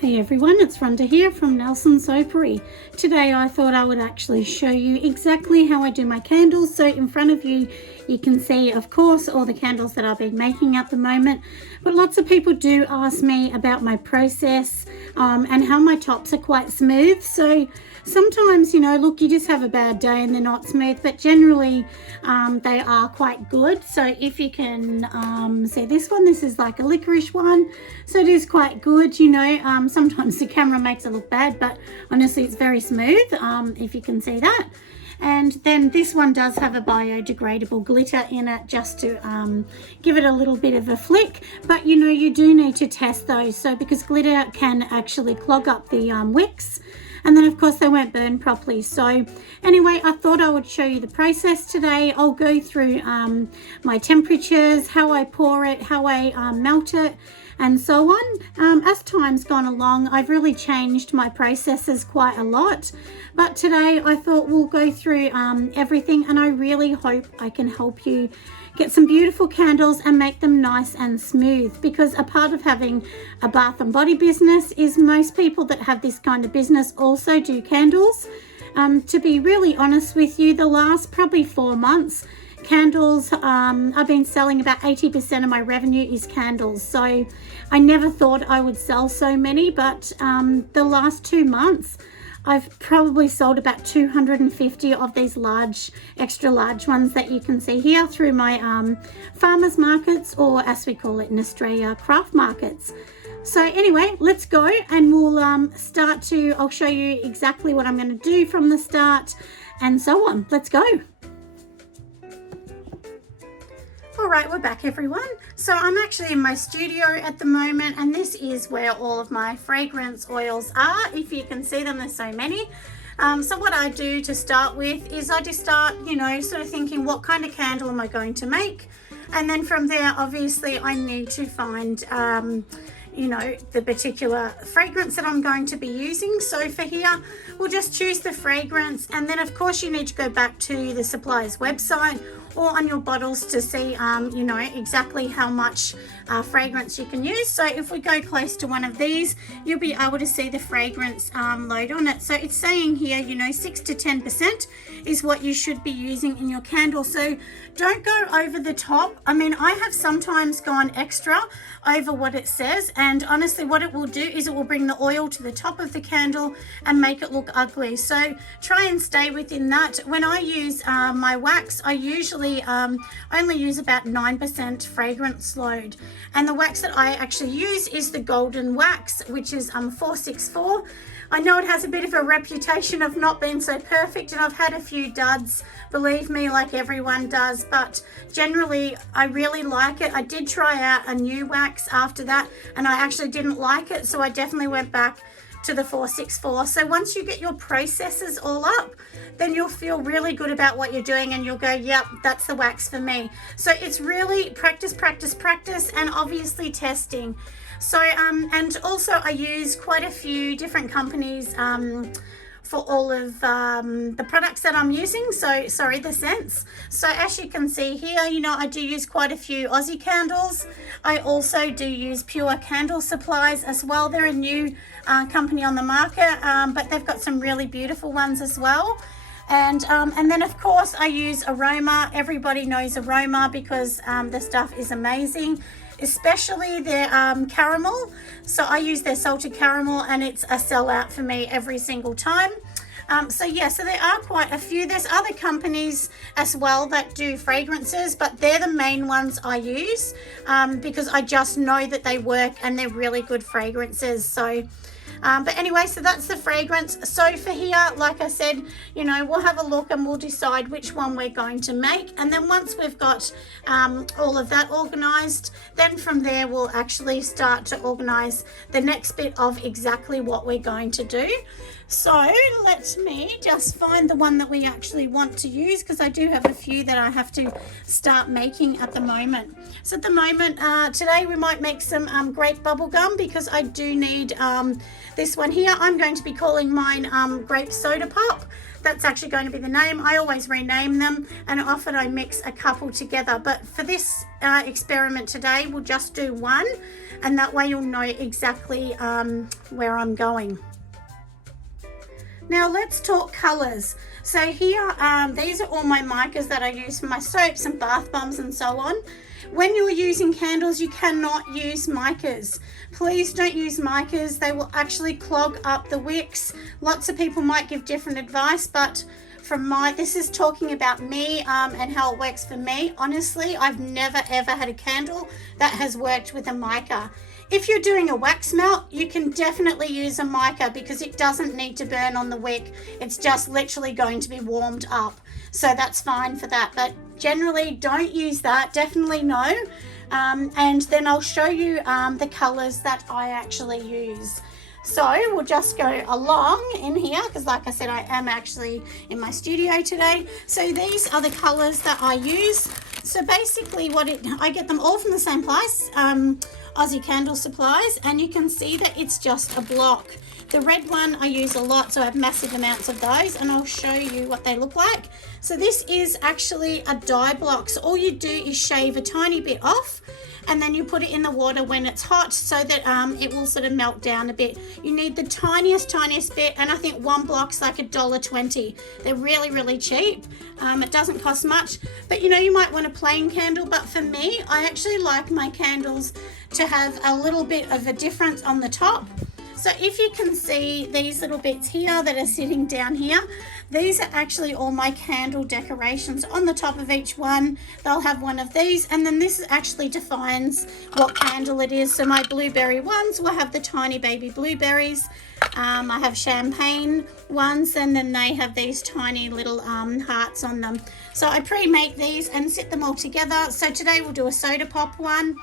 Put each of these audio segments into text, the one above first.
Hey everyone, it's Rhonda here from Nelson's Soapery. Today I thought I would actually show you exactly how I do my candles. So in front of you, you can see, of course, all the candles that I've been making at the moment. But lots of people do ask me about my process and how my tops are quite smooth. So sometimes, you know, look, you just have a bad day and they're not smooth, but generally they are quite good. So if you can see this one, this is like a licorice one. So it is quite good, you know. Sometimes the camera makes it look bad, but honestly it's very smooth, if you can see that. And then this one does have a biodegradable glitter in it just to give it a little bit of a flick. But you know, you do need to test those. So because glitter can actually clog up the wicks. And then of course they won't burn properly. So anyway, I thought I would show you the process today. I'll go through my temperatures, how I pour it, how I melt it, and so on. As time's gone along, I've really changed my processes quite a lot. But today I thought we'll go through everything, and I really hope I can help you get some beautiful candles and make them nice and smooth, because a part of having a bath and body business is most people that have this kind of business also do candles. To be really honest with you, the last probably 4 months, candles, I've been selling about 80% of my revenue is candles. So I never thought I would sell so many, but the last 2 months I've probably sold about 250 of these large, extra large ones that you can see here through my farmers markets, or as we call it in Australia, craft markets. So anyway, let's go and we'll I'll show you exactly what I'm going to do from the start and so on. Let's go. All right, we're back everyone. So I'm actually in my studio at the moment, and this is where all of my fragrance oils are. If you can see them, there's so many. So what I do to start with is I just start, you know, sort of thinking, what kind of candle am I going to make? And then from there, obviously I need to find you know, the particular fragrance that I'm going to be using. So for here, we'll just choose the fragrance, and then of course you need to go back to the supplier's website or on your bottles to see you know, exactly how much fragrance you can use. So if we go close to one of these, you'll be able to see the fragrance load on it. So it's saying here, you know, 6 to 10% is what you should be using in your candle. So don't go over the top. I mean, I have sometimes gone extra over what it says, and honestly what it will do is it will bring the oil to the top of the candle and make it look ugly. So try and stay within that. When I use my wax, I usually only use about 9% fragrance load, and the wax that I actually use is the golden wax, which is 464. I know it has a bit of a reputation of not being so perfect, and I've had a few duds, believe me, like everyone does, but generally I really like it. I did try out a new wax after that and I actually didn't like it, so I definitely went back to the 464. So once you get your processes all up, then you'll feel really good about what you're doing, and you'll go, yep, that's the wax for me. So it's really practice, practice, practice, and obviously testing. So and also I use quite a few different companies for all of the products that I'm using. So sorry, the scents. So as you can see here, you know, I do use quite a few Aussie candles. I also do use Pure Candle Supplies as well. They're a new company on the market, but they've got some really beautiful ones as well. And then of course I use Aroma. Everybody knows Aroma because the stuff is amazing, especially their caramel. So I use their salted caramel, and it's a sellout for me every single time. So yeah, so there are quite a few. There's other companies as well that do fragrances, but they're the main ones I use because I just know that they work and they're really good fragrances. So but anyway, so that's the fragrance. So for here, like I said, you know, we'll have a look and we'll decide which one we're going to make. And then once we've got all of that organized, then from there we'll actually start to organize the next bit of exactly what we're going to do. So let me just find the one that we actually want to use, because I do have a few that I have to start making at the moment. So at the moment, today we might make some grape bubble gum, because I do need this one here. I'm going to be calling mine grape soda pop. That's actually going to be the name. I always rename them, and often I mix a couple together. But for this experiment today, we'll just do one, and that way you'll know exactly where I'm going. Now let's talk colours. So here, these are all my micas that I use for my soaps and bath bombs and so on. When you're using candles, you cannot use micas. Please don't use micas. They will actually clog up the wicks. Lots of people might give different advice, but this is talking about me and how it works for me. Honestly, I've never ever had a candle that has worked with a mica. If you're doing a wax melt, you can definitely use a mica, because it doesn't need to burn on the wick. It's just literally going to be warmed up. So that's fine for that. But generally, don't use that. Definitely no. And then I'll show you the colours that I actually use. So we'll just go along in here, because like I said, I am actually in my studio today. So these are the colours that I use. So basically I get them all from the same place, Aussie Candle Supplies, and you can see that it's just a block. The red one I use a lot, so I have massive amounts of those, and I'll show you what they look like. So this is actually a dye block. So all you do is shave a tiny bit off, and then you put it in the water when it's hot, so that it will sort of melt down a bit. You need the tiniest bit, and I think one block's like $1.20. They're really, really cheap. It doesn't cost much, but you might want a plain candle, but for me, I actually like my candles to have a little bit of a difference on the top. So if you can see these little bits here that are sitting down here, these are actually all my candle decorations. On the top of each one, they'll have one of these, and then this actually defines what candle it is. So my blueberry ones will have the tiny baby blueberries. I have champagne ones, and then they have these tiny little hearts on them. So I pre-make these and sit them all together. So today we'll do a soda pop one,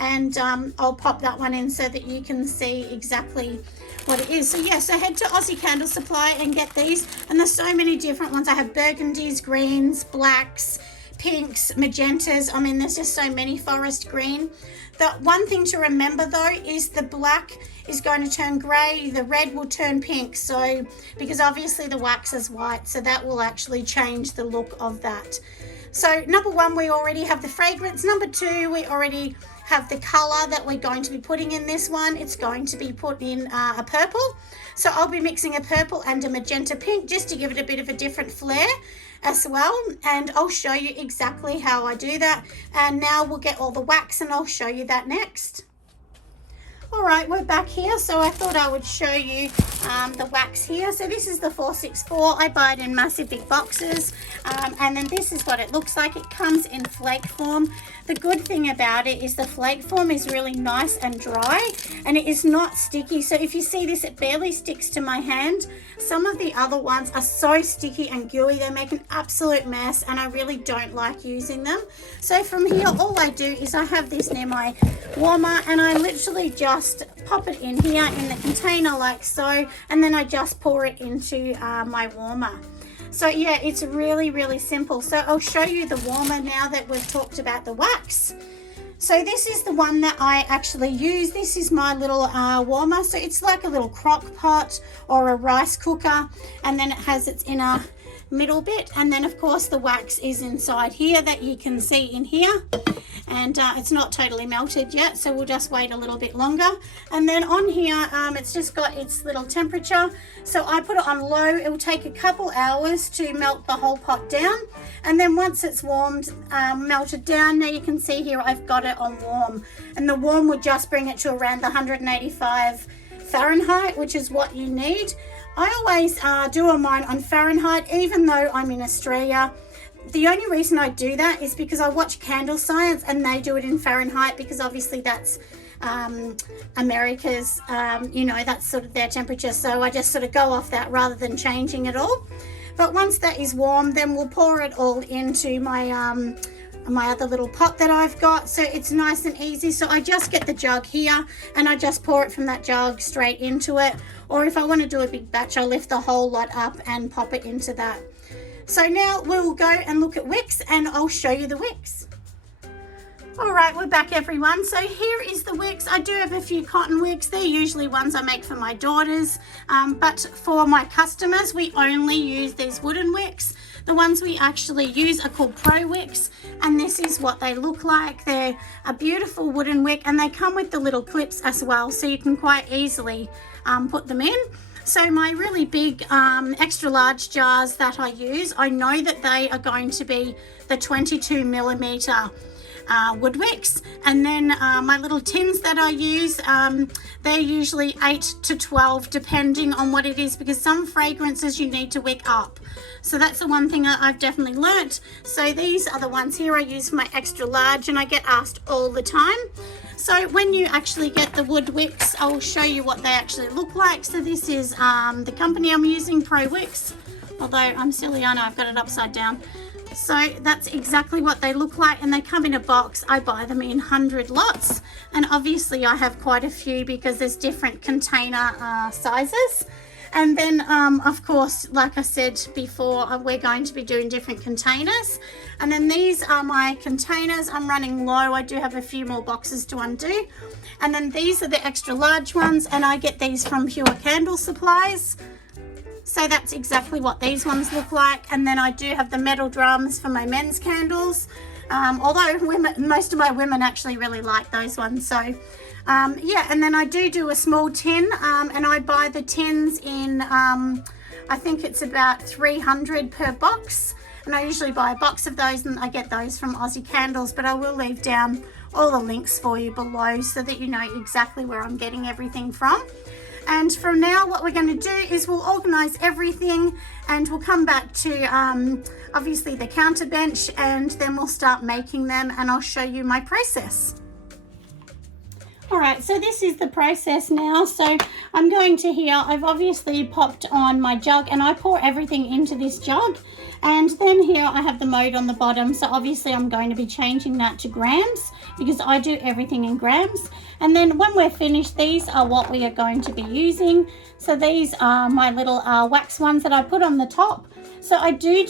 and I'll pop that one in so that you can see exactly what it is. So yeah, so head to Aussie Candle Supply and get these, and there's so many different ones. I have burgundies, greens, blacks, pinks, magentas. I mean, there's just so many. Forest green. The one thing to remember though is the black is going to turn grey, the red will turn pink, so because obviously the wax is white, so that will actually change the look of that. So number one, we already have the fragrance. Number two, we already have the color that we're going to be putting in this one. It's going to be put in a purple. So I'll be mixing a purple and a magenta pink just to give it a bit of a different flair as well. And I'll show you exactly how I do that. And now we'll get all the wax, and I'll show you that next. All right, we're back here. So I thought I would show you the wax here. So this is the 464. I buy it in massive big boxes. And then this is what it looks like. It comes in flake form. The good thing about it is the flake form is really nice and dry, and it is not sticky. So if you see this, it barely sticks to my hand. Some of the other ones are so sticky and gooey. They make an absolute mess, and I really don't like using them. So from here, all I do is I have this near my warmer, and I literally just pop it in here in the container like so, and then I just pour it into my warmer. So yeah, it's really, really simple. So I'll show you the warmer now that we've talked about the wax. So this is the one that I actually use. This is my little warmer. So it's like a little crock pot or a rice cooker, and then it has its inner middle bit, and then of course the wax is inside here that you can see in here, and it's not totally melted yet, so we'll just wait a little bit longer. And then on here it's just got its little temperature, so I put it on low. It will take a couple hours to melt the whole pot down, and then once it's warmed, melted down, now you can see here I've got it on warm, and the warm would just bring it to around the 185 Fahrenheit, which is what you need. I always do mine on Fahrenheit, even though I'm in Australia. The only reason I do that is because I watch Candle Science, and they do it in Fahrenheit, because obviously that's America's, that's sort of their temperature. So I just sort of go off that rather than changing it all. But once that is warm, then we'll pour it all into my my other little pot that I've got, so it's nice and easy. So I just get the jug here and I just pour it from that jug straight into it, or if I want to do a big batch, I'll lift the whole lot up and pop it into that. So now we'll go and look at wicks and I'll show you the wicks. All right, we're back everyone. So here is the wicks. I do have a few cotton wicks. They're usually ones I make for my daughters, but for my customers, we only use these wooden wicks. The ones we actually use are called Pro Wicks, and this is what they look like. They're a beautiful wooden wick, and they come with the little clips as well, so you can quite easily put them in. So my really big extra large jars that I use, I know that they are going to be the 22 millimeter wood wicks, and then my little tins that I use, they're usually 8 to 12 depending on what it is, because some fragrances you need to wick up. So that's the one thing I've definitely learnt. So these are the ones here I use for my extra large, and I get asked all the time. So when you actually get the wood wicks, I'll show you what they actually look like. So this is the company I'm using, Pro Wicks, although I'm silly, I know I've got it upside down. So that's exactly what they look like, and they come in a box. I buy them in 100 lots, and obviously I have quite a few because there's different container sizes. And then of course, like I said before, we're going to be doing different containers. And then these are my containers. I'm running low. I do have a few more boxes to undo. And then these are the extra large ones, and I get these from Pure Candle Supplies. So that's exactly what these ones look like. And then I do have the metal drums for my men's candles, although most of my women actually really like those ones. So yeah, and then I do a small tin, and I buy the tins in I think it's about 300 per box, and I usually buy a box of those, and I get those from Aussie Candles. But I will leave down all the links for you below so that you know exactly where I'm getting everything from. And from now, what we're going to do is we'll organise everything, and we'll come back to obviously the counter bench, and then we'll start making them, and I'll show you my process. All right, so this is the process now. So I'm going to here, I've obviously popped on my jug, and I pour everything into this jug. And then here I have the mode on the bottom. So obviously I'm going to be changing that to grams because I do everything in grams. And then when we're finished, these are what we are going to be using. So these are my little wax ones that I put on the top. So I do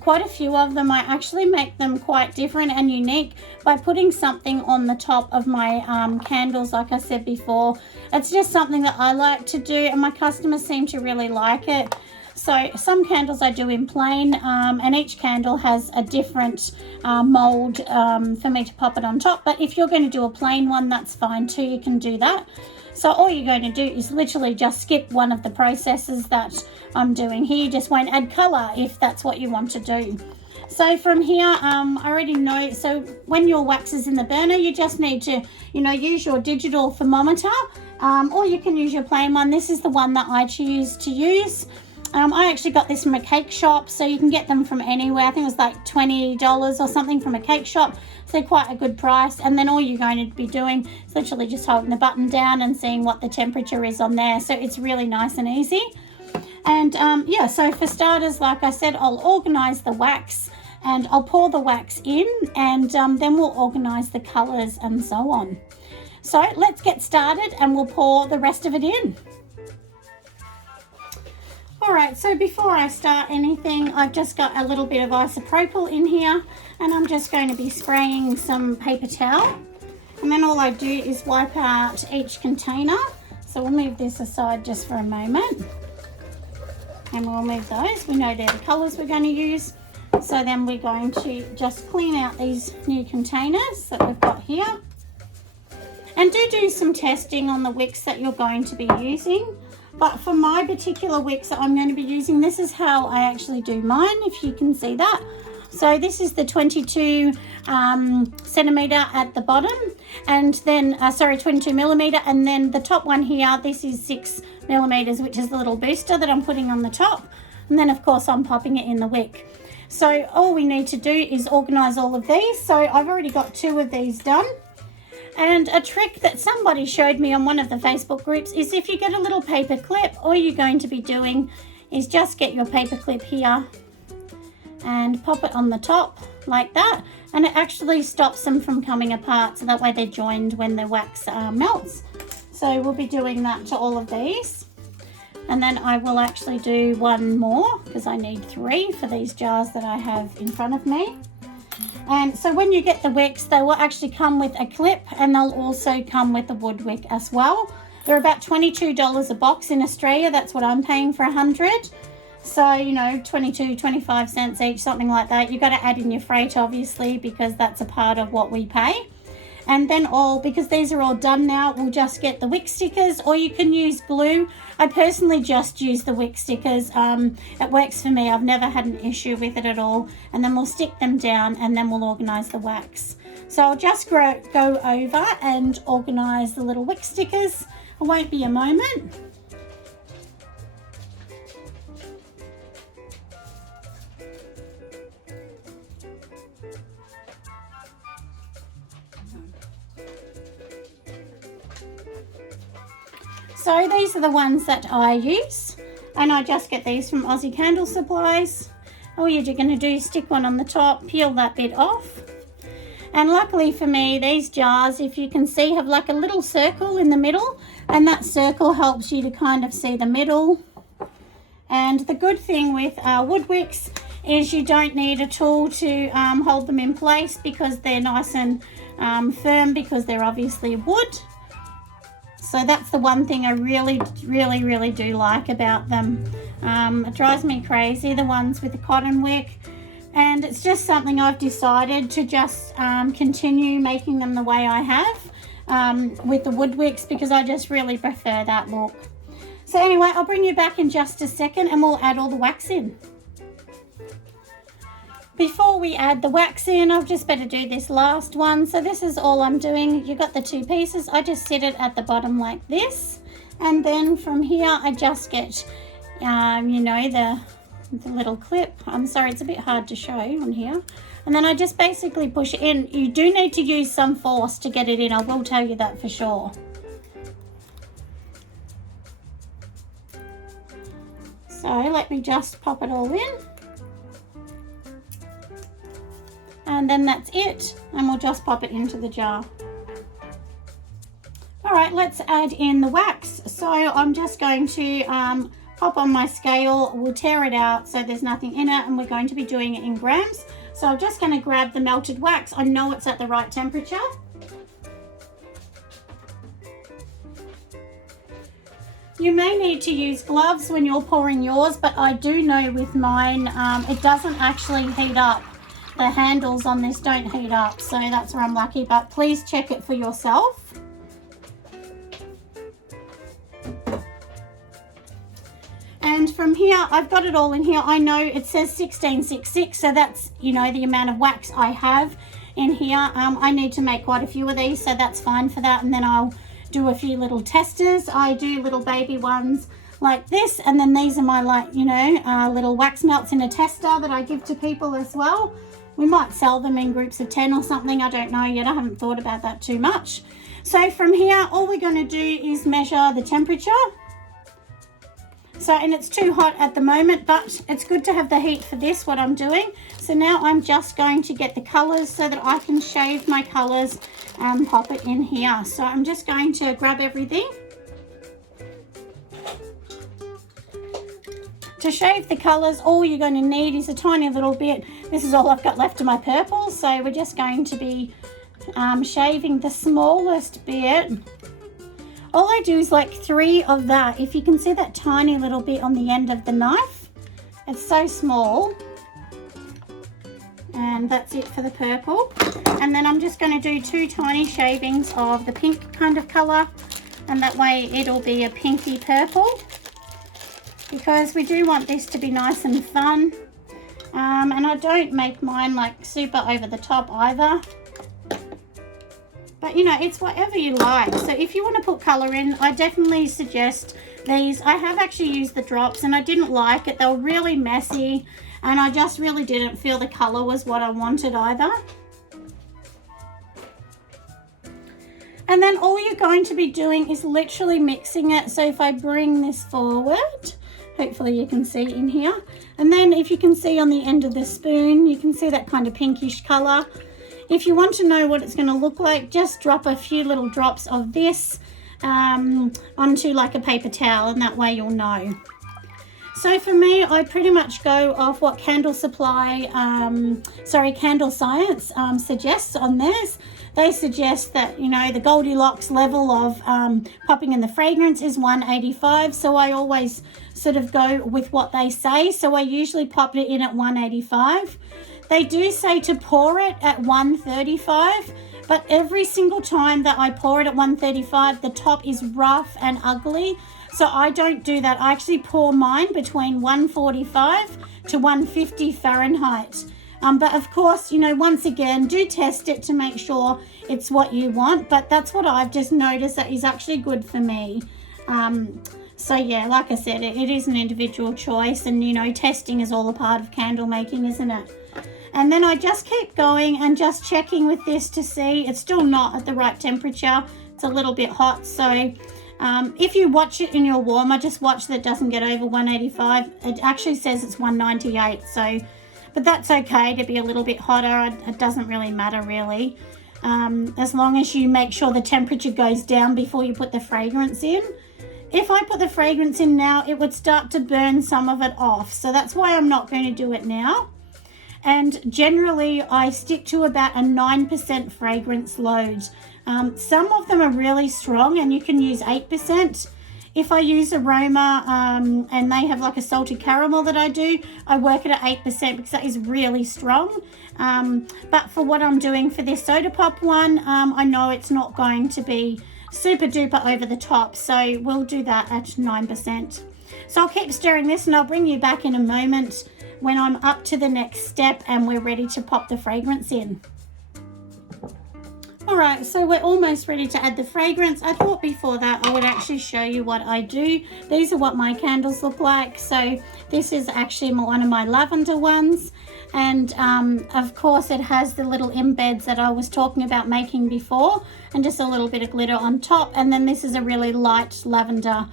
quite a few of them. I actually make them quite different and unique by putting something on the top of my candles, like I said before. It's just something that I like to do, and my customers seem to really like it. So some candles I do in plain, and each candle has a different mold for me to pop it on top. But if you're going to do a plain one, that's fine too. You can do that. So all you're going to do is literally just skip one of the processes that I'm doing here. You just won't add colour if that's what you want to do. So from here, I already know, so when your wax is in the burner, you just need to, use your digital thermometer, or you can use your plain one. This is the one that I choose to use. I actually got this from a cake shop, so you can get them from anywhere. I think it was like $20 or something from a cake shop. So they're quite a good price. And then all you're going to be doing is literally just holding the button down and seeing what the temperature is on there. So it's really nice and easy. And yeah, so for starters, like I said, I'll organise the wax and I'll pour the wax in, and then we'll organise the colours and so on. So let's get started and we'll pour the rest of it in. Alright, so before I start anything, I've just got a little bit of isopropyl in here, and I'm just going to be spraying some paper towel. And then all I do is wipe out each container. So we'll move this aside just for a moment. And we'll move those. We know they're the colours we're going to use. So then we're going to just clean out these new containers that we've got here. And do some testing on the wicks that you're going to be using. But for my particular wicks that I'm going to be using, this is how I actually do mine, if you can see that. So this is the 22 centimetre at the bottom, and then, 22 millimetre, and then the top one here, this is 6 millimetres, which is the little booster that I'm putting on the top. And then, of course, I'm popping it in the wick. So all we need to do is organise all of these. So I've already got 2 of these done. And a trick that somebody showed me on one of the Facebook groups is if you get a little paper clip, all you're going to be doing is just get your paper clip here and pop it on the top like that, and it actually stops them from coming apart, so that way they're joined when the wax melts. So we'll be doing that to all of these, and then I will actually do one more because I need 3 for these jars that I have in front of me. And so when you get the wicks, they will actually come with a clip, and they'll also come with a wood wick as well. They're about $22 a box in Australia. That's what I'm paying for 100. So, you know, 22, 25 cents each, something like that. You've got to add in your freight, obviously, because that's a part of what we pay. And then because these are all done now, we'll just get the wick stickers, or you can use glue. I personally just use the wick stickers. It works for me. I've never had an issue with it at all. And then we'll stick them down, and then we'll organise the wax. So I'll just go over and organise the little wick stickers. It won't be a moment. So these are the ones that I use, and I just get these from Aussie Candle Supplies. All you're going to do is stick one on the top, peel that bit off. And luckily for me, these jars, if you can see, have like a little circle in the middle, and that circle helps you to kind of see the middle. And the good thing with wood wicks is you don't need a tool to hold them in place, because they're nice and firm, because they're obviously wood. So that's the one thing I really do like about them. It drives me crazy, the ones with the cotton wick. And it's just something I've decided to just continue making them the way I have with the wood wicks, because I just really prefer that look. So anyway, I'll bring you back in just a second, and we'll add all the wax in. Before we add the wax in, I've just better do this last one. So this is all I'm doing. You've got the 2 pieces. I just sit it at the bottom like this. And then from here, I just get, you know, the little clip. I'm sorry, it's a bit hard to show on here. And then I just basically push it in. You do need to use some force to get it in. I will tell you that for sure. So let me just pop it all in. And then that's it, and we'll just pop it into the jar. All right, let's add in the wax. So I'm just going to pop on my scale. We'll tear it out so there's nothing in it, and we're going to be doing it in grams. So I'm just going to grab the melted wax. I know it's at the right temperature. You may need to use gloves when you're pouring yours, but I do know with mine, it doesn't actually heat up. The handles on this don't heat up, so that's where I'm lucky, but please check it for yourself. And from here, I've got it all in here. I know it says 1666, so that's, you know, the amount of wax I have in here. I need to make quite a few of these, so that's fine for that. And then I'll do a few little testers. I do little baby ones like this, and then these are my, like, you know, little wax melts in a tester that I give to people as well. We might sell them in groups of 10 or something. I don't know yet. I haven't thought about that too much. So from here, all we're going to do is measure the temperature. So, and it's too hot at the moment, but it's good to have the heat for this, what I'm doing. So now I'm just going to get the colors so that I can shave my colors and pop it in here. So I'm just going to grab everything. To shave the colours, all you're going to need is a tiny little bit. This is all I've got left of my purple, so we're just going to be shaving the smallest bit. All I do is like 3 of that. If you can see that tiny little bit on the end of the knife, it's so small. And that's it for the purple. And then I'm just going to do 2 tiny shavings of the pink kind of colour, and that way it'll be a pinky purple, because we do want this to be nice and fun. And I don't make mine like super over the top either. But you know, it's whatever you like. So if you want to put colour in, I definitely suggest these. I have actually used the drops and I didn't like it. They were really messy, and I just really didn't feel the colour was what I wanted either. And then all you're going to be doing is literally mixing it. So if I bring this forward Hopefully you can see in here. And then if you can see on the end of the spoon, you can see that kind of pinkish color. If you want to know what it's going to look like, just drop a few little drops of this onto like a paper towel, and that way you'll know. So for me, I pretty much go off what Candle Science suggests on theirs. They suggest that, you know, the Goldilocks level of popping in the fragrance is 185. So I always sort of go with what they say. So I usually pop it in at 185. They do say to pour it at 135. But every single time that I pour it at 135, the top is rough and ugly. So I don't do that. I actually pour mine between 145 to 150 Fahrenheit. But of course, you know, once again, do test it to make sure it's what you want. But that's what I've just noticed that is actually good for me. So yeah, like I said, it is an individual choice. And, you know, testing is all a part of candle making, isn't it? And then I just keep going and just checking with this to see it's still not at the right temperature. It's a little bit hot. So if you watch it in your warmer, just watch that it doesn't get over 185. It actually says it's 198. So, but that's okay to be a little bit hotter. It doesn't really matter really. As long as you make sure the temperature goes down before you put the fragrance in. If I put the fragrance in now, it would start to burn some of it off. So that's why I'm not going to do it now. And generally, I stick to about a 9% fragrance load. Some of them are really strong and you can use 8%. If I use aroma and they have like a salted caramel that I do, I work it at 8% because that is really strong. But for what I'm doing for this soda pop one, I know it's not going to be super duper over the top. So we'll do that at 9%. So I'll keep stirring this and I'll bring you back in a moment when I'm up to the next step and we're ready to pop the fragrance in. All right, so we're almost ready to add the fragrance. I thought before that I would actually show you what I do. These are what my candles look like. So this is actually one of my lavender ones. And of course it has the little embeds that I was talking about making before and just a little bit of glitter on top. And then this is a really light lavender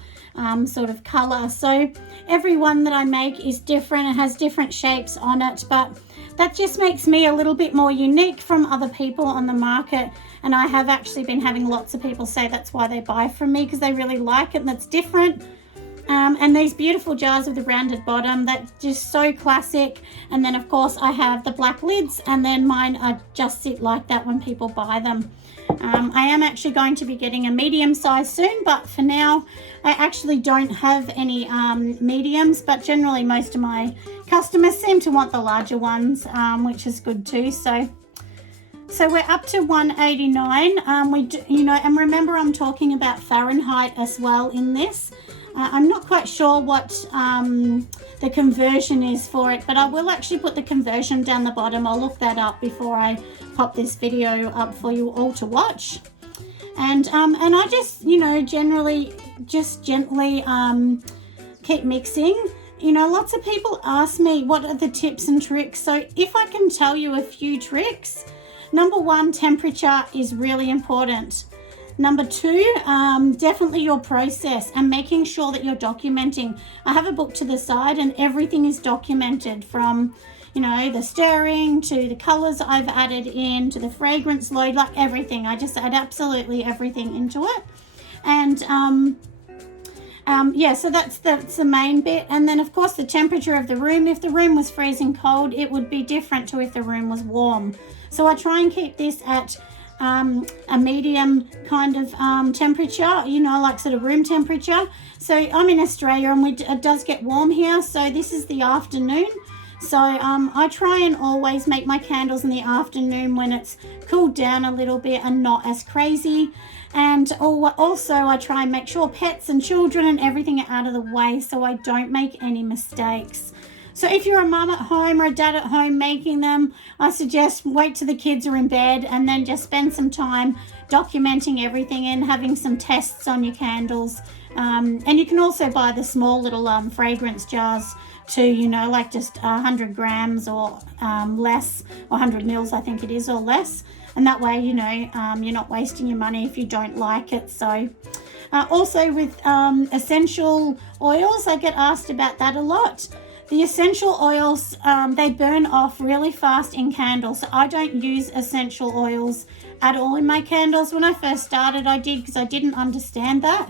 sort of color. So every one that I make is different. It has different shapes on it, but that just makes me a little bit more unique from other people on the market. And I have actually been having lots of people say that's why they buy from me, because they really like it and that's different. And these beautiful jars with the rounded bottom, that's just so classic. And then of course I have the black lids, and then mine are just sit like that when people buy them. I am actually going to be getting a medium size soon, but for now I actually don't have any mediums, but generally most of my customers seem to want the larger ones, which is good too. So we're up to 189. We do, you know, and remember I'm talking about Fahrenheit as well in this. I'm not quite sure what the conversion is for it, but I will actually put the conversion down the bottom. I'll look that up before I pop this video up for you all to watch. And I just, you know, generally just gently keep mixing. You know, lots of people ask me what are the tips and tricks. So if I can tell you a few tricks, number one, temperature is really important. Number two, definitely your process and making sure that you're documenting. I have a book to the side and everything is documented, from, you know, the stirring to the colors I've added in to the fragrance load, like everything. I just add absolutely everything into it. And yeah, so that's the main bit. And then of course the temperature of the room. If the room was freezing cold, it would be different to if the room was warm. So I try and keep this at a medium kind of temperature, you know, like sort of room temperature. So I'm in Australia and it does get warm here. So this is the afternoon. So I try and always make my candles in the afternoon when it's cooled down a little bit and not as crazy. And also I try and make sure pets and children and everything are out of the way so I don't make any mistakes. So if you're a mum at home or a dad at home making them, I suggest wait till the kids are in bed and then just spend some time documenting everything and having some tests on your candles. And you can also buy the small little fragrance jars too, you know, like just 100 grams or less, or 100 mils I think it is, or less. And that way, you know, you're not wasting your money if you don't like it. So Also with essential oils, I get asked about that a lot. The essential oils, they burn off really fast in candles. So I don't use essential oils at all in my candles. When I first started, I did, because I didn't understand that.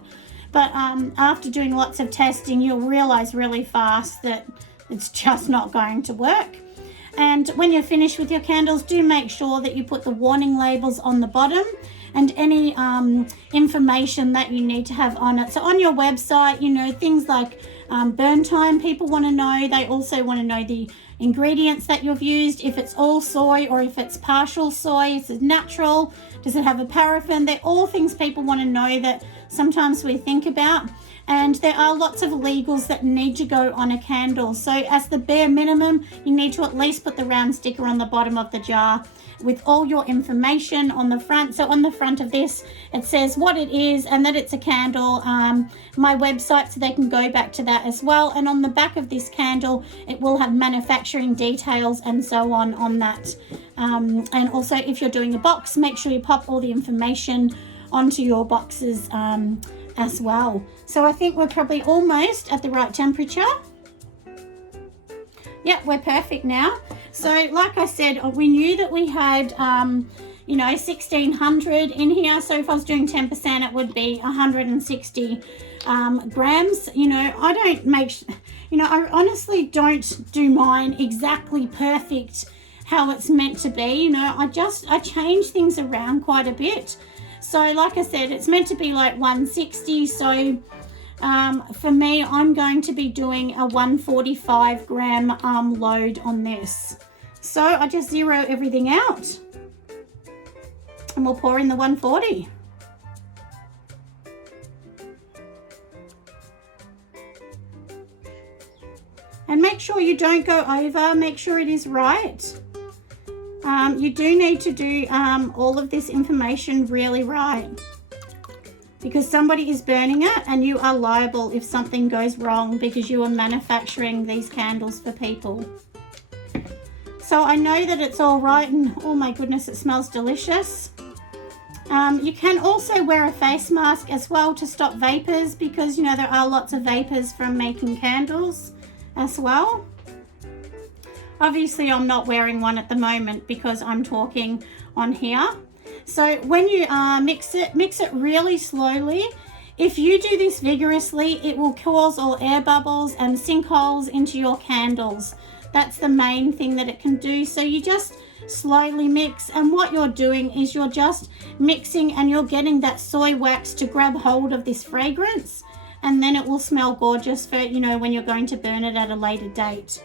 But after doing lots of testing, you'll realize really fast that it's just not going to work. And when you're finished with your candles, do make sure that you put the warning labels on the bottom and any information that you need to have on it. So on your website, you know, things like burn time, people want to know. They also want to know the ingredients that you've used, if it's all soy or if it's partial soy, is it natural, does it have a paraffin? They're all things people want to know that sometimes we think about. And there are lots of legals that need to go on a candle. So as the bare minimum, you need to at least put the round sticker on the bottom of the jar with all your information on the front. So on the front of this, it says what it is and that it's a candle, my website, so they can go back to that as well. And on the back of this candle, it will have manufacturing details and so on that. And also if you're doing a box, make sure you pop all the information onto your boxes as well. So I think we're probably almost at the right temperature. Yep, we're perfect now. So like I said, we knew that we had, 1600 in here. So if I was doing 10%, it would be 160 grams. I honestly don't do mine exactly perfect how it's meant to be. I change things around quite a bit. So like I said, it's meant to be like 160. So for me, I'm going to be doing a 145 gram load on this. So I just zero everything out and we'll pour in the 140. And make sure you don't go over, make sure it is right. You do need to do all of this information really right, because somebody is burning it and you are liable if something goes wrong because you are manufacturing these candles for people. So I know that it's all right, and oh my goodness, it smells delicious. You can also wear a face mask as well to stop vapors, because there are lots of vapors from making candles as well. Obviously I'm not wearing one at the moment because I'm talking on here. So when you mix it really slowly. If you do this vigorously, it will cause all air bubbles and sinkholes into your candles. That's the main thing that it can do. So you just slowly mix, and what you're doing is you're just mixing and you're getting that soy wax to grab hold of this fragrance, and then it will smell gorgeous for when you're going to burn it at a later date.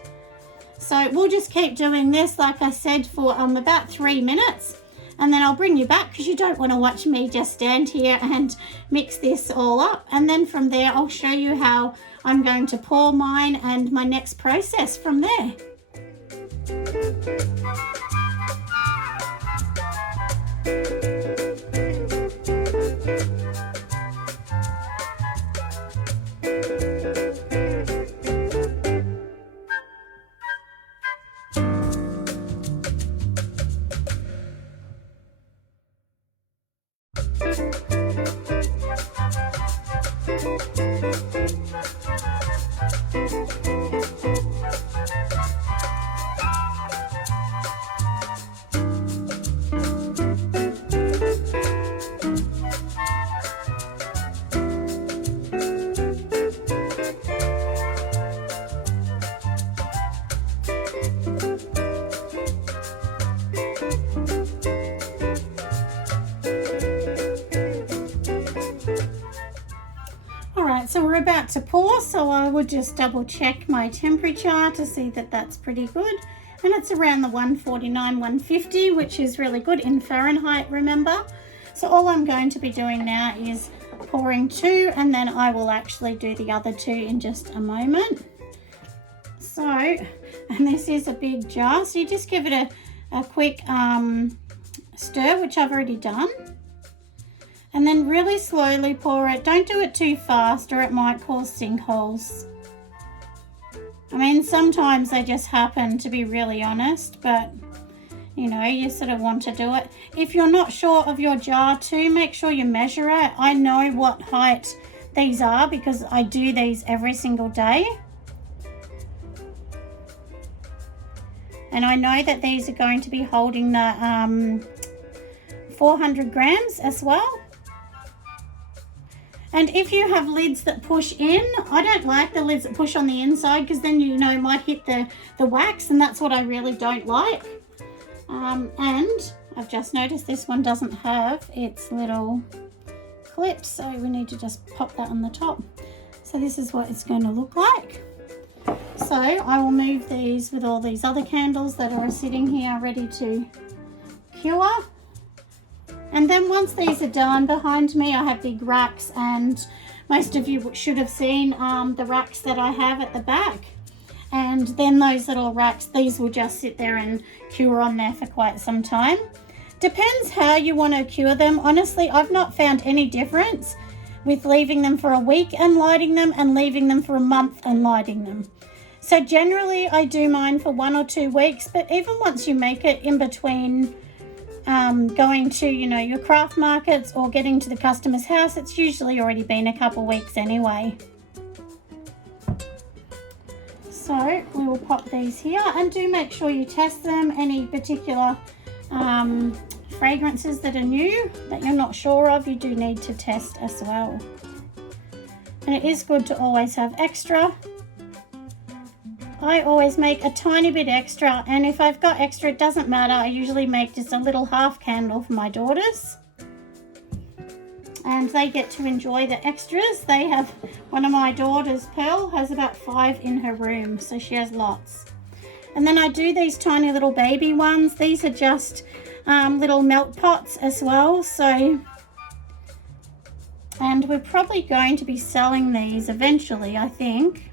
So we'll just keep doing this, like I said, for about 3 minutes, and then I'll bring you back because you don't want to watch me just stand here and mix this all up. And then from there, I'll show you how I'm going to pour mine and my next process from there. So we're about to pour, so I would just double check my temperature to see that that's pretty good, and it's around the 149, 150, which is really good in Fahrenheit, remember. So all I'm going to be doing now is pouring 2, and then I will actually do the other 2 in just a moment. So, and this is a big jar, so you just give it a quick stir, which I've already done. And then really slowly pour it. Don't do it too fast or it might cause sinkholes. I mean, sometimes they just happen, to be really honest, but you know, you sort of want to do it. If you're not sure of your jar too, make sure you measure it. I know what height these are because I do these every single day. And I know that these are going to be holding the 400 grams as well. And if you have lids that push in, I don't like the lids that push on the inside because then, you know, might hit the wax, and that's what I really don't like. And I've just noticed this one doesn't have its little clips, so we need to just pop that on the top. So this is what it's going to look like. So I will move these with all these other candles that are sitting here ready to cure. And then once these are done, behind me I have big racks, and most of you should have seen the racks that I have at the back. And then those little racks, these will just sit there and cure on there for quite some time. Depends how you want to cure them. Honestly, I've not found any difference with leaving them for a week and lighting them and leaving them for a month and lighting them. So generally I do mine for 1 or 2 weeks, but even once you make it in between going to, you know, your craft markets or getting to the customer's house, it's usually already been a couple weeks anyway. So we will pop these here, and do make sure you test them. Any particular fragrances that are new that you're not sure of, you do need to test as well. And it is good to always have extra. I always make a tiny bit extra, and if I've got extra, it doesn't matter. I usually make just a little half candle for my daughters, and they get to enjoy the extras. They have, one of my daughters, Pearl, has about 5 in her room, so she has lots. And then I do these tiny little baby ones. These are just little melt pots as well. So, and we're probably going to be selling these eventually, I think.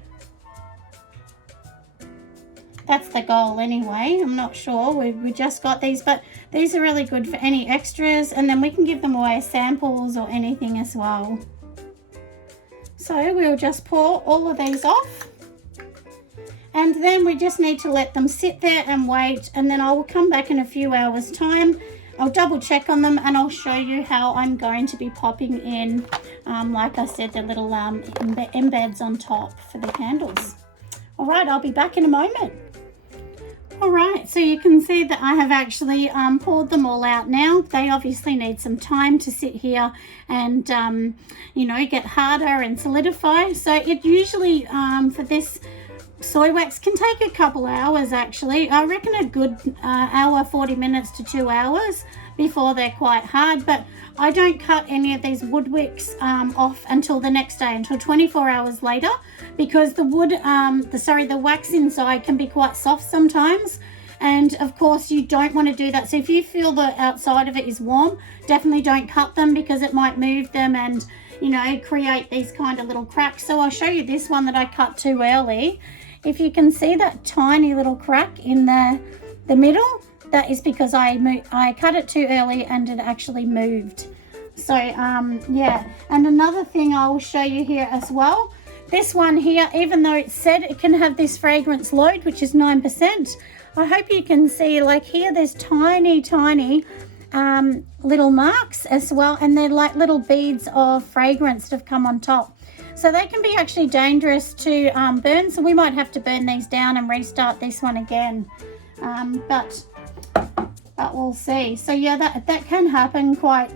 That's the goal anyway. I'm not sure. We just got these, but these are really good for any extras, and then we can give them away as samples or anything as well. So we'll just pour all of these off, and then we just need to let them sit there and wait, and then I will come back in a few hours time. I'll double check on them and I'll show you how I'm going to be popping in, like I said, the little embeds on top for the candles. All right, I'll be back in a moment. All right, so you can see that I have actually poured them all out now. They obviously need some time to sit here and, you know, get harder and solidify. So it usually, for this soy wax, can take a couple hours actually. I reckon a good hour, 40 minutes to 2 hours before they're quite hard. But I don't cut any of these wood wicks off until the next day, until 24 hours later, because the wood, the wax inside can be quite soft sometimes. And of course you don't want to do that. So if you feel the outside of it is warm, definitely don't cut them, because it might move them and, you know, create these kind of little cracks. So I'll show you this one that I cut too early. If you can see that tiny little crack in the middle, that is because I cut it too early and it actually moved. So yeah, and another thing I will show you here as well, this one here, even though it said it can have this fragrance load, which is 9%, I hope you can see, like here, there's tiny little marks as well, and they're like little beads of fragrance that have come on top. So they can be actually dangerous to burn, so we might have to burn these down and restart this one again. But we'll see. So yeah, that can happen quite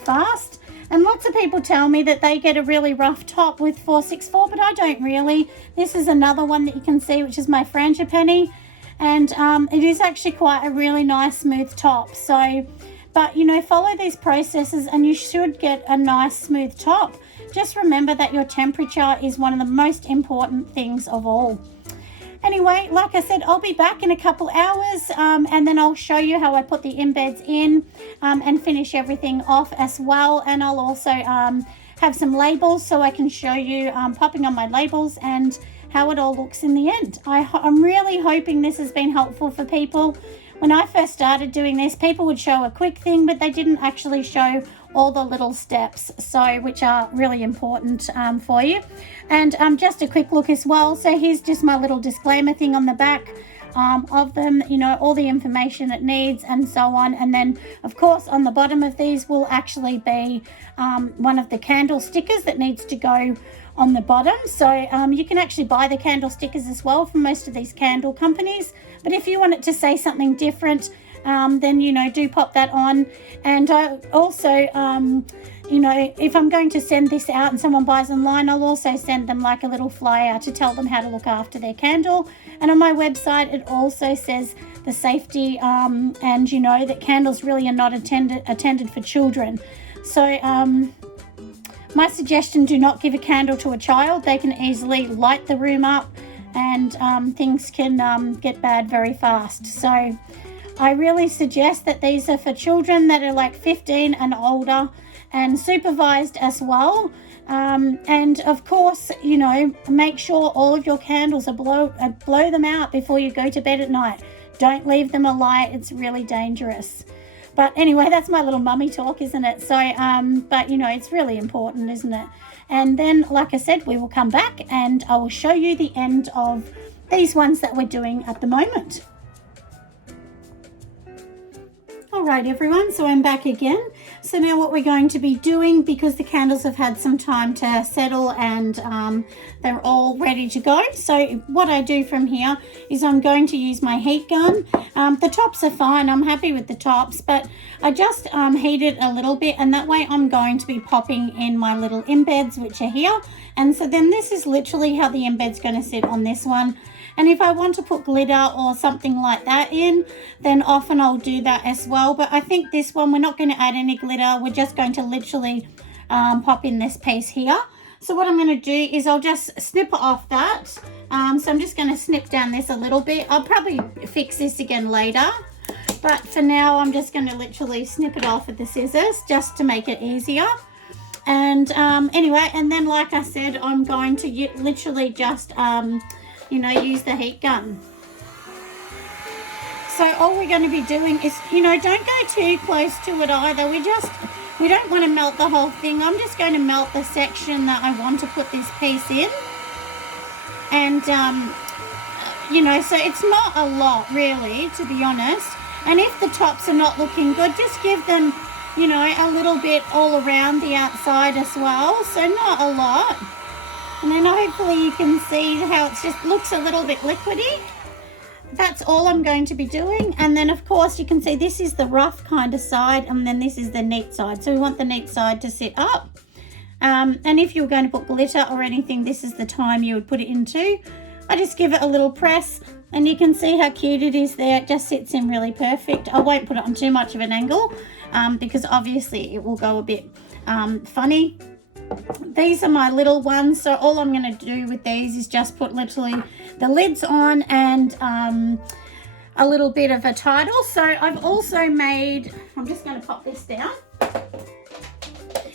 fast. And lots of people tell me that they get a really rough top with 464, but I don't really. This is another one that you can see, which is my frangipani, and it is actually quite a really nice smooth top. So, but you know, follow these processes and you should get a nice smooth top. Just remember that your temperature is one of the most important things of all. Anyway, like I said, I'll be back in a couple hours, and then I'll show you how I put the embeds in and finish everything off as well. And I'll also have some labels so I can show you popping on my labels and how it all looks in the end. I'm really hoping this has been helpful for people. When I first started doing this, people would show a quick thing, but they didn't actually show all the little steps, so which are really important for you. And just a quick look as well. So here's just my little disclaimer thing on the back. of them, you know, all the information it needs and so on. And then of course on the bottom of these will actually be one of the candle stickers that needs to go on the bottom. So you can actually buy the candle stickers as well from most of these candle companies, but if you want it to say something different, then, you know, do pop that on. And also you know, if I'm going to send this out and someone buys online, I'll also send them like a little flyer to tell them how to look after their candle. And on my website, it also says the safety and, you know, that candles really are not attended for children. So my suggestion, do not give a candle to a child. They can easily light the room up and things can get bad very fast. So I really suggest that these are for children that are like 15 and older, and supervised as well. And of course, you know, make sure all of your candles are blow them out before you go to bed at night. Don't leave them alight. It's really dangerous. But anyway, that's my little mummy talk, isn't it? So but you know, it's really important, isn't it? And then, like I said, we will come back and I will show you the end of these ones that we're doing at the moment. All right, everyone, so I'm back again. So now what we're going to be doing, because the candles have had some time to settle and they're all ready to go. So what I do from here is I'm going to use my heat gun. The tops are fine. I'm happy with the tops, but I just heat it a little bit, and that way I'm going to be popping in my little embeds, which are here. And so then this is literally how the embed's going to sit on this one. And if I want to put glitter or something like that in, then often I'll do that as well. But I think this one, we're not going to add any glitter. We're just going to literally pop in this piece here. So what I'm going to do is I'll just snip off that. So I'm just going to snip down this a little bit. I'll probably fix this again later. But for now, I'm just going to literally snip it off with the scissors just to make it easier. And anyway, and then like I said, I'm going to literally just... you know, use the heat gun. So all we're going to be doing is, you know, don't go too close to it either. We don't want to melt the whole thing. I'm just going to melt the section that I want to put this piece in. And, you know, so it's not a lot really, to be honest. And if the tops are not looking good, just give them, you know, a little bit all around the outside as well. So not a lot. And then hopefully you can see how it just looks a little bit liquidy. That's all I'm going to be doing. And then of course you can see this is the rough kind of side, and then this is the neat side. So we want the neat side to sit up. And if you're going to put glitter or anything, this is the time you would put it into. I just give it a little press and you can see how cute it is there. It just sits in really perfect. I won't put it on too much of an angle because obviously it will go a bit funny. These are my little ones, so all I'm going to do with these is just put literally the lids on and a little bit of a title. So I've also made, I'm just going to pop this down.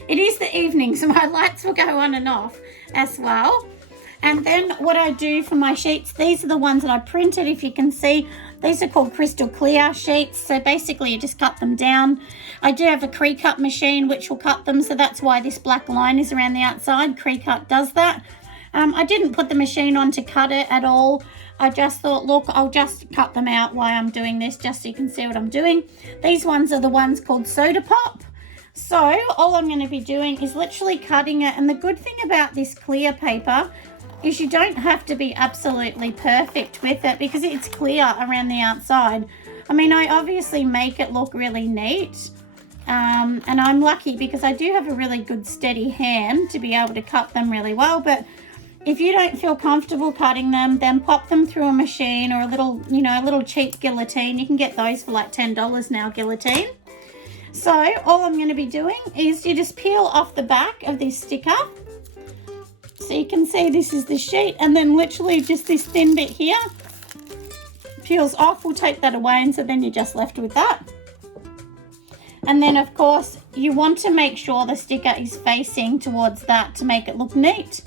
It is the evening, so my lights will go on and off as well. And then what I do for my sheets, these are the ones that I printed. If you can see, these are called crystal clear sheets. So basically you just cut them down. I do have a Cricut machine which will cut them, so that's why this black line is around the outside. Cricut does that. I didn't put the machine on to cut it at all. I just thought, look, I'll just cut them out while I'm doing this, just so you can see what I'm doing. These ones are the ones called Soda Pop. So all I'm going to be doing is literally cutting it. And the good thing about this clear paper is you don't have to be absolutely perfect with it because it's clear around the outside. I mean, I obviously make it look really neat. And I'm lucky because I do have a really good steady hand to be able to cut them really well. But if you don't feel comfortable cutting them, then pop them through a machine or a little, you know, a little cheap guillotine. You can get those for like $10 now, guillotine. So all I'm going to be doing is you just peel off the back of this sticker. So you can see this is the sheet, and then literally just this thin bit here peels off. We'll take that away, and so then you're just left with that. And then of course you want to make sure the sticker is facing towards that to make it look neat.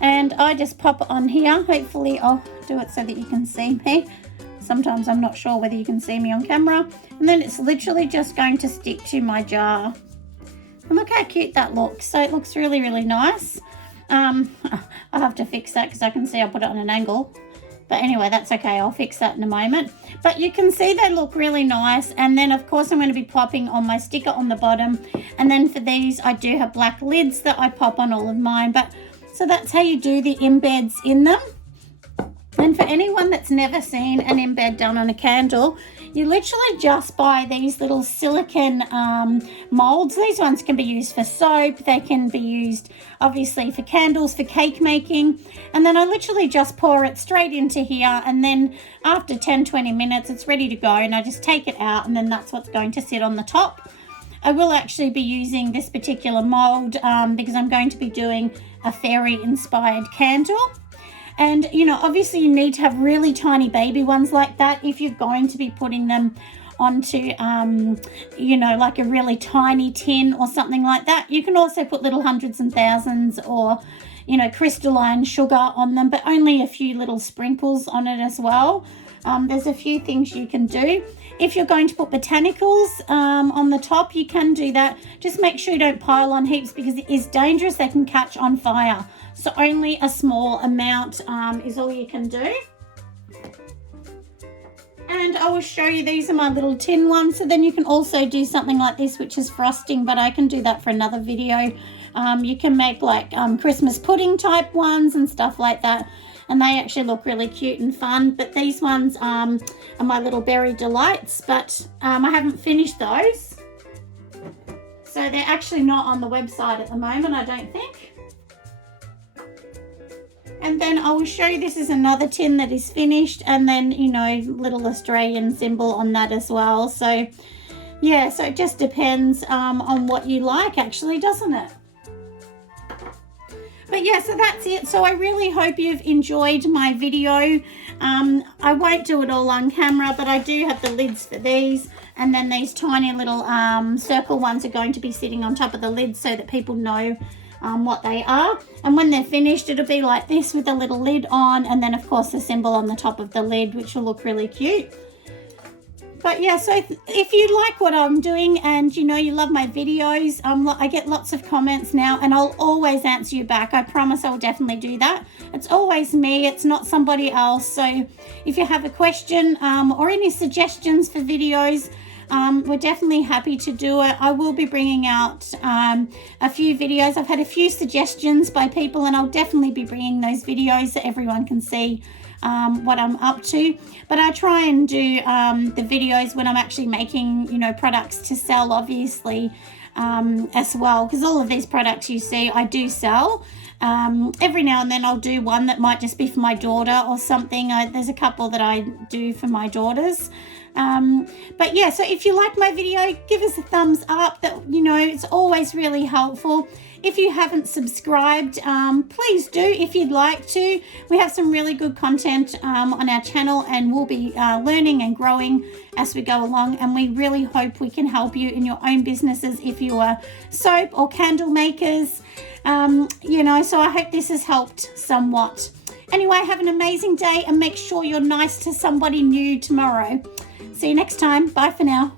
And I just pop it on here. Hopefully I'll do it so that you can see me. Sometimes I'm not sure whether you can see me on camera. And then it's literally just going to stick to my jar. And look how cute that looks. So it looks really, really nice. I'll have to fix that because I can see I put it on an angle. But anyway, that's okay. I'll fix that in a moment. But you can see they look really nice. And then, of course, I'm going to be popping on my sticker on the bottom. And then for these, I do have black lids that I pop on all of mine. But so that's how you do the embeds in them. And for anyone that's never seen an embed done on a candle, you literally just buy these little silicone molds. These ones can be used for soap. They can be used, obviously, for candles, for cake making. And then I literally just pour it straight into here. And then after 10-20 minutes, it's ready to go. And I just take it out, and then that's what's going to sit on the top. I will actually be using this particular mold because I'm going to be doing a fairy-inspired candle. And, you know, obviously you need to have really tiny baby ones like that if you're going to be putting them onto, you know, like a really tiny tin or something like that. You can also put little hundreds and thousands or, you know, crystalline sugar on them, but only a few little sprinkles on it as well. There's a few things you can do. If you're going to put botanicals on the top, you can do that. Just make sure you don't pile on heaps because it is dangerous. They can catch on fire. So only a small amount is all you can do. And I will show you, these are my little tin ones. So then you can also do something like this, which is frosting, but I can do that for another video. You can make like Christmas pudding type ones and stuff like that. And they actually look really cute and fun. But these ones are my little berry delights, but I haven't finished those. So they're actually not on the website at the moment, I don't think. And then I will show you, this is another tin that is finished, and then, you know, little Australian symbol on that as well. So yeah, so it just depends on what you like actually, doesn't it? But yeah, so that's it. So I really hope you've enjoyed my video. I won't do it all on camera, but I do have the lids for these. And then these tiny little circle ones are going to be sitting on top of the lid so that people know what they are. And when they're finished, it'll be like this with a little lid on, and then of course the symbol on the top of the lid, which will look really cute. But yeah, so if you like what I'm doing and you know you love my videos, I get lots of comments now, and I'll always answer you back. I promise I'll definitely do that. It's always me, it's not somebody else. So if you have a question or any suggestions for videos, we're definitely happy to do it. I will be bringing out a few videos. I've had a few suggestions by people, and I'll definitely be bringing those videos so everyone can see what I'm up to. But I try and do the videos when I'm actually making, you know, products to sell, obviously, as well, because all of these products you see I do sell. Every now and then I'll do one that might just be for my daughter or something. There's a couple that I do for my daughters. But yeah, so if you like my video, give us a thumbs up. That, you know, it's always really helpful. If you haven't subscribed, please do if you'd like to. We have some really good content on our channel, and we'll be learning and growing as we go along, and we really hope we can help you in your own businesses if you are soap or candle makers. You know, so I hope this has helped somewhat. Anyway, have an amazing day, and make sure you're nice to somebody new tomorrow. See you next time. Bye for now.